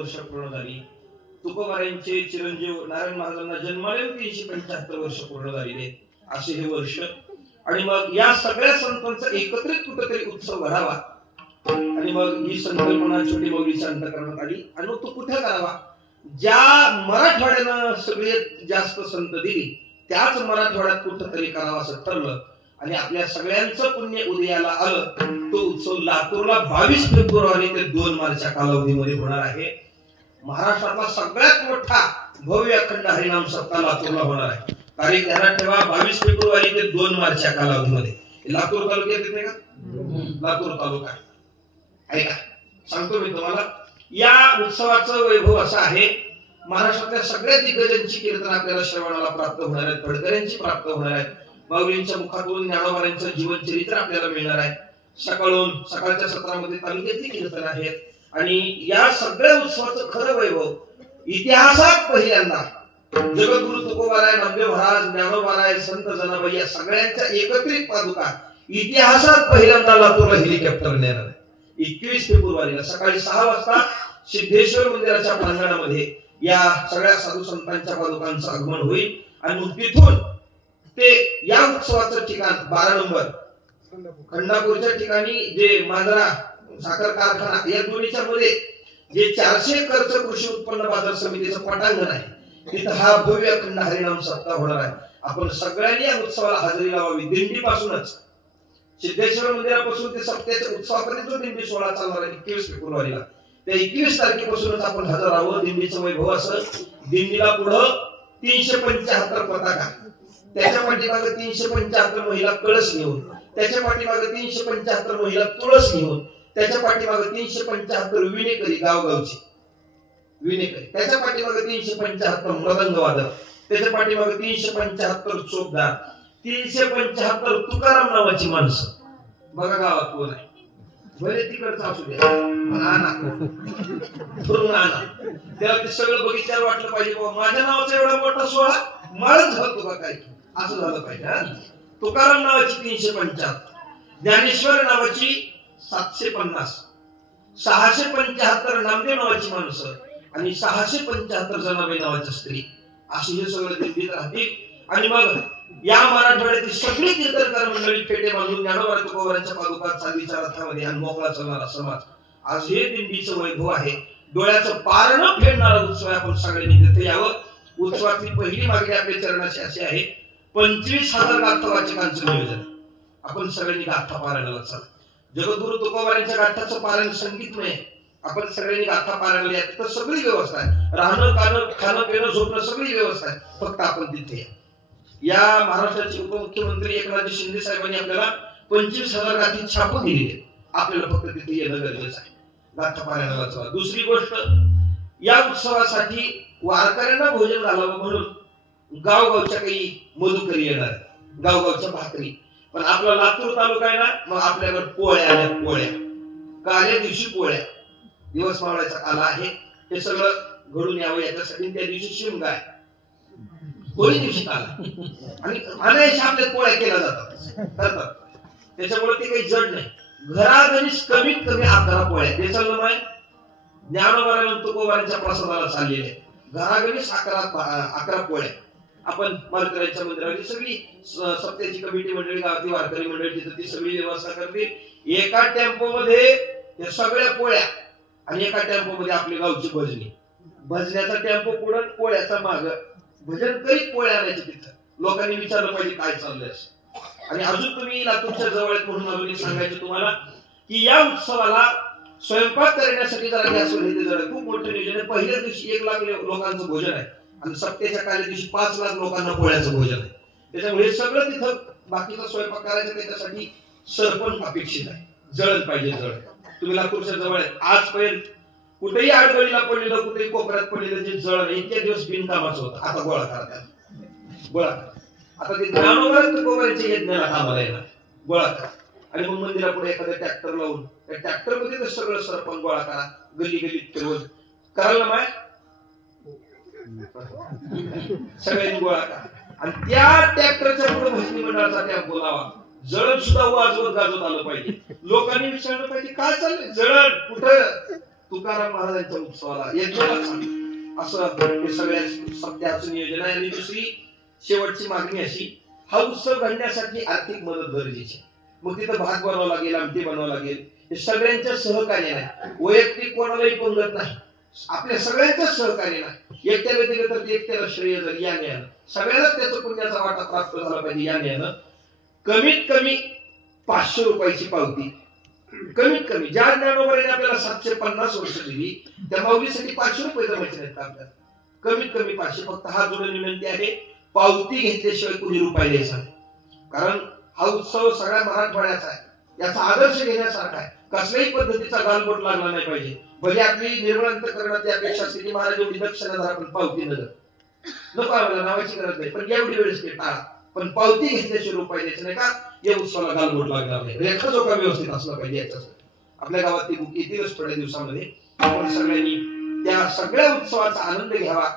वर्ष पूर्ण झाली. तुकोबारायांचे चिरंजीव नारायण महाराजांना जन्माला 375 वर्ष पूर्ण झालेले असे हे वर्ष. आणि मग या सगळ्या संतांचा एकत्रित कुठेतरी उत्सव घडावा आणि मग ही संकल्पना छोटी माऊलीच्या अंतःकरणात आली. आणि मग तो कुठे करावा? ज्या मराठवाड्यानं सगळ्यात जास्त संत दिली त्याच मराठवाड्यात कुठेतरी करावा असं ठरलं. आणि आपल्या सगळ्यांचं पुण्य उदयाला आलं. तो उत्सव लातूरला 22 फेब्रुवारी ते 2 मार्चच्या कालावधीमध्ये होणार आहे. महाराष्ट्रातला सगळ्यात मोठा भव्य अखंड हरिनाम सप्ताह लातूरला होणार आहे. तारीख ध्यानात ठेवा, 22 फेब्रुवारी ते 2 मार्चच्या कालावधीमध्ये. लातूर तालुक्यात येते का? लातूर तालुका आहे का? सांगतो मी तुम्हाला. या उत्सवाचं वैभव असं आहे, महाराष्ट्रातल्या सगळ्या दिग्गजांची कीर्तन आपल्याला श्रवणाला प्राप्त होणार आहेत, फडकऱ्यांची प्राप्त होणार आहेत, माऊलींच्या मुखातून ज्ञानोबारांचं जीवन चरित्र आपल्याला मिळणार आहे. सकाळच्या सत्रामध्ये तालुक्यातली कीर्तन आहेत. आणि या सगळ्या उत्सवाचं खरं वैभव इतिहासात पहिल्यांदा जगद्गुरु तुकोबाराय, नामदेव महाराज, ज्ञानोबाराय, संत जनाबाई या सगळ्यांच्या एकत्रित पादुका इतिहासात पहिल्यांदा लातूरला हेलिकॉप्टर नेणार आहे. 21 फेब्रुवारीला सकाळी 6 वाजता सिद्धेश्वर मंदिराच्या प्रांगणामध्ये या सगळ्या साधू संतांच्या पादुकांचं आगमन होईल. आणि मग तिथून ते या उत्सवाचं ठिकाण 12 नंबर खंडापूरच्या ठिकाणी जे मांजरा साखर कारखाना या दोन्हीच्या मध्ये जे 400 एकरचं कृषी उत्पन्न बाजार समितीचं पटांगण आहे, तिथं हा भव्य अखंड हरिनाम सप्ताह होणार आहे. आपण सगळ्यांनी या उत्सवाला हजेरी लावावी. दिंडीपासूनच सिद्धेश्वर मंदिरापासून ते सप्त्याच्या उत्सवापर्यंत जो दिंडी सोहळा चालणार आहे 21 फेब्रुवारीला, त्या 21 तारखेपासूनच आपण हजर राहावं. दिंडीचं वैभव असं, दिंडीला पुढं 375 पताका, त्याच्या पाठीमागे 375 महिला कळस घेऊन, त्याच्या पाठीमागे 375 महिला तुळस घेऊन, त्याच्या पाठीमागे 375 विणेकरी गावगावचे विणेकरी, त्याच्या पाठीमागे 375 मृदंग वादक, त्याच्या पाठीमागे 375 चोपदार, 375 तुकाराम नावाची माणसं. बघा गावात कोण आहे, भले तिकडचं असू द्या, त्याला ते सगळं बघितल्यावर वाटलं पाहिजे बाबा माझ्या नावाचा एवढा मोठा सोहळा माळच झालतो का काय, असं झालं पाहिजे. तुकाराम नावाची 375, ज्ञानेश्वर नावाची 750, 675 नामदेव नावाची माणसं आणि 675 जनाबाई नावाच्या स्त्री, अशी हे सगळं दिंडीत राहतील. आणि मग या मराठवाड्यातील सगळी कीर्तनकार मंडळी पेटे बांधून ज्ञानोबा तुकोबारांच्या पादुका चांदीच्या रथामध्ये आणि मोकळा चालणारा समाज, आज हे दिंडीचं वैभव आहे. डोळ्याचं पारणं फेडणारा उत्सव आहे. आपण सगळ्यांनी तिथे यावं. उत्सवातली पहिली मागणी आपल्या चरणाची अशी आहे, 25,000 गाथा वाचकांचं नियोजन. आपण सगळ्यांनी गाथा पारायणाला चला. जगद्गुरु तुकोबारांच्या गाथाचं पारायण संगीतमय, आपण सगळ्यांनी गाथा पारायणाला या. तिथं सगळी व्यवस्था आहे, राहणं खाणं पिणं झोपणं सगळी व्यवस्था आहे. फक्त आपण तिथे या. या महाराष्ट्राचे उपमुख्यमंत्री एकनाथ शिंदे साहेबांनी आपल्याला 25,000 गाठी छापून दिलेली आहे. आपल्याला फक्त तिथे येणं गरजेचं आहे, गाथा पारायणाला चला. दुसरी गोष्ट, या उत्सवासाठी वारकऱ्यांना भोजन घालावं म्हणून गावगावच्या काही मधुकरी येणार, गावगावच्या भाकरी. पण आपला लातूर तालुका आहे ना, मग आपल्याकडे पोळ्या आल्या. पोळ्या काल्या दिवशी पोळ्या, दिवस मावळ्याचा काला आहे, हे सगळं घडून यावं याच्यासाठी त्या दिवशी शिमगा आहे, होळी दिवशी काला. आणि अनायशा आपल्या पोळ्या केल्या जातात. त्याच्यामुळे ते काही जड नाही. घराघरीच कमीत कमी 11 पोळ्या, त्याचं नाव आहे ज्ञानोबा तुकोबारांच्या प्रसादाला चाललेले घराघरीच 11 पोळ्या. आपण मारुतीरायांच्या मंदिराची सगळी सप्त्याची कमिटी मंडळी, गावातली वारकरी मंडळी तिथे ती सगळी व्यवस्था करतील. एका टेम्पो मध्ये या सगळ्या पोळ्या आणि एका टेम्पो मध्ये आपली गावची भजनी, भजण्याचा टेम्पो पुढे पोळ्याचा माग, भजन करीत पोळ्या आणायचे. तिथं लोकांनी विचारलं पाहिजे काय चाललंय. आणि अजून तुम्ही लातूरच्या जवळ म्हणून अजून सांगायचं तुम्हाला की या उत्सवाला स्वयंपाक करण्यासाठी जरा गॅस खूप मोठं नियोजन आहे. पहिल्या दिवशी 1 लाख लोकांचं भोजन आहे आणि सप्त्याच्या काल्या दिवशी 5 लाख लोकांना पोळ्याचं भोजन आहे. त्याच्यामुळे सगळं तिथं बाकीचा स्वयंपाक करायचा त्याच्यासाठी सरपण अपेक्षित आहे. जळण पाहिजे, जळण. तुम्ही लातूरच्या जवळ आहे, आजपर्यंत कुठेही आडगळीला पडलेलं, कुठेही कोपऱ्यात पडलेलं जे जळण इतक्या दिवस बिनकामाचं होतं, आता गोळा करा त्याला, गोळा. आता ते ज्ञानोबा तुकोबारांच्या यज्ञाला कामाला येणार, गोळा करा. आणि मग मंदिरापुढे एखादा ट्रॅक्टर लावून त्या ट्रॅक्टर मध्ये सगळं सरपण गोळा करा, गल्ली गल्लीत फिरवून करायला माय सगळ्यांनी गोळा करा. आणि त्या ट्रॅक्टरच्या पुढे भजनी मंडळाचा टेम्पो लावा. जळण सुद्धा वाजवत गाजवत आलं पाहिजे. लोकांनी विचारलं पाहिजे काय चाललंय, जळण कुठं तुकाराम महाराजांच्या उत्सवाला एकदम असं हे सगळ्या सत्याचं नियोजन आहे. आणि दुसरी शेवटची मागणी अशी, हा उत्सव घडण्यासाठी आर्थिक मदत गरजेची आहे. मग तिथं भात बनवावं लागेल, आमटी बनावं लागेल, हे सगळ्यांच्या सहकार्य नाही, वैयक्तिक कोणालाही पंगत नाही, आपल्या सगळ्यांच्याच सहकार्य नाही. एकट्याला दिलं तर ते एकट्याला श्रेय जर या न्यायानं सगळ्यांनाच त्याचा पुण्याचा वाटा प्राप्त झाला पाहिजे. या न्यायानं कमीत कमी 500 रुपयाची पावती, कमीत कमी ज्या ज्ञानोबाने आपल्याला 750 वर्ष दिली त्या माऊलीसाठी 500 रुपये जमायचे नाहीत का आपल्याला? कमीत कमी 500. फक्त हा जुनी विनंती आहे, पावती घेतल्याशिवाय कुणी रुपये द्यायचा नाही. कारण हा उत्सव सगळ्या मराठवाड्याचा आहे, याचा आदर्श घेण्यासारखा आहे. कसल्याही पद्धतीचा गालबोट लागला नाही पाहिजे. भले आपली निर्मळांत करण्याची अपेक्षा असते की महाराज एवढी दक्षिणा धरा पण पावती न नको, आम्हाला नावाची गरज नाही, पण एवढी वेळेस ते टाळा. पण पावती घेतल्याशिवाय रुपये द्यायचे नाही का? या उत्सवाला गालबोट लागणार नाही. रेखाजोखा व्यवस्थित असला पाहिजे याच्यासाठी. आपल्या गावात ती बुक येतीलच थोड्या दिवसामध्ये. आपण सगळ्यांनी त्या सगळ्या उत्सवाचा आनंद घ्यावा.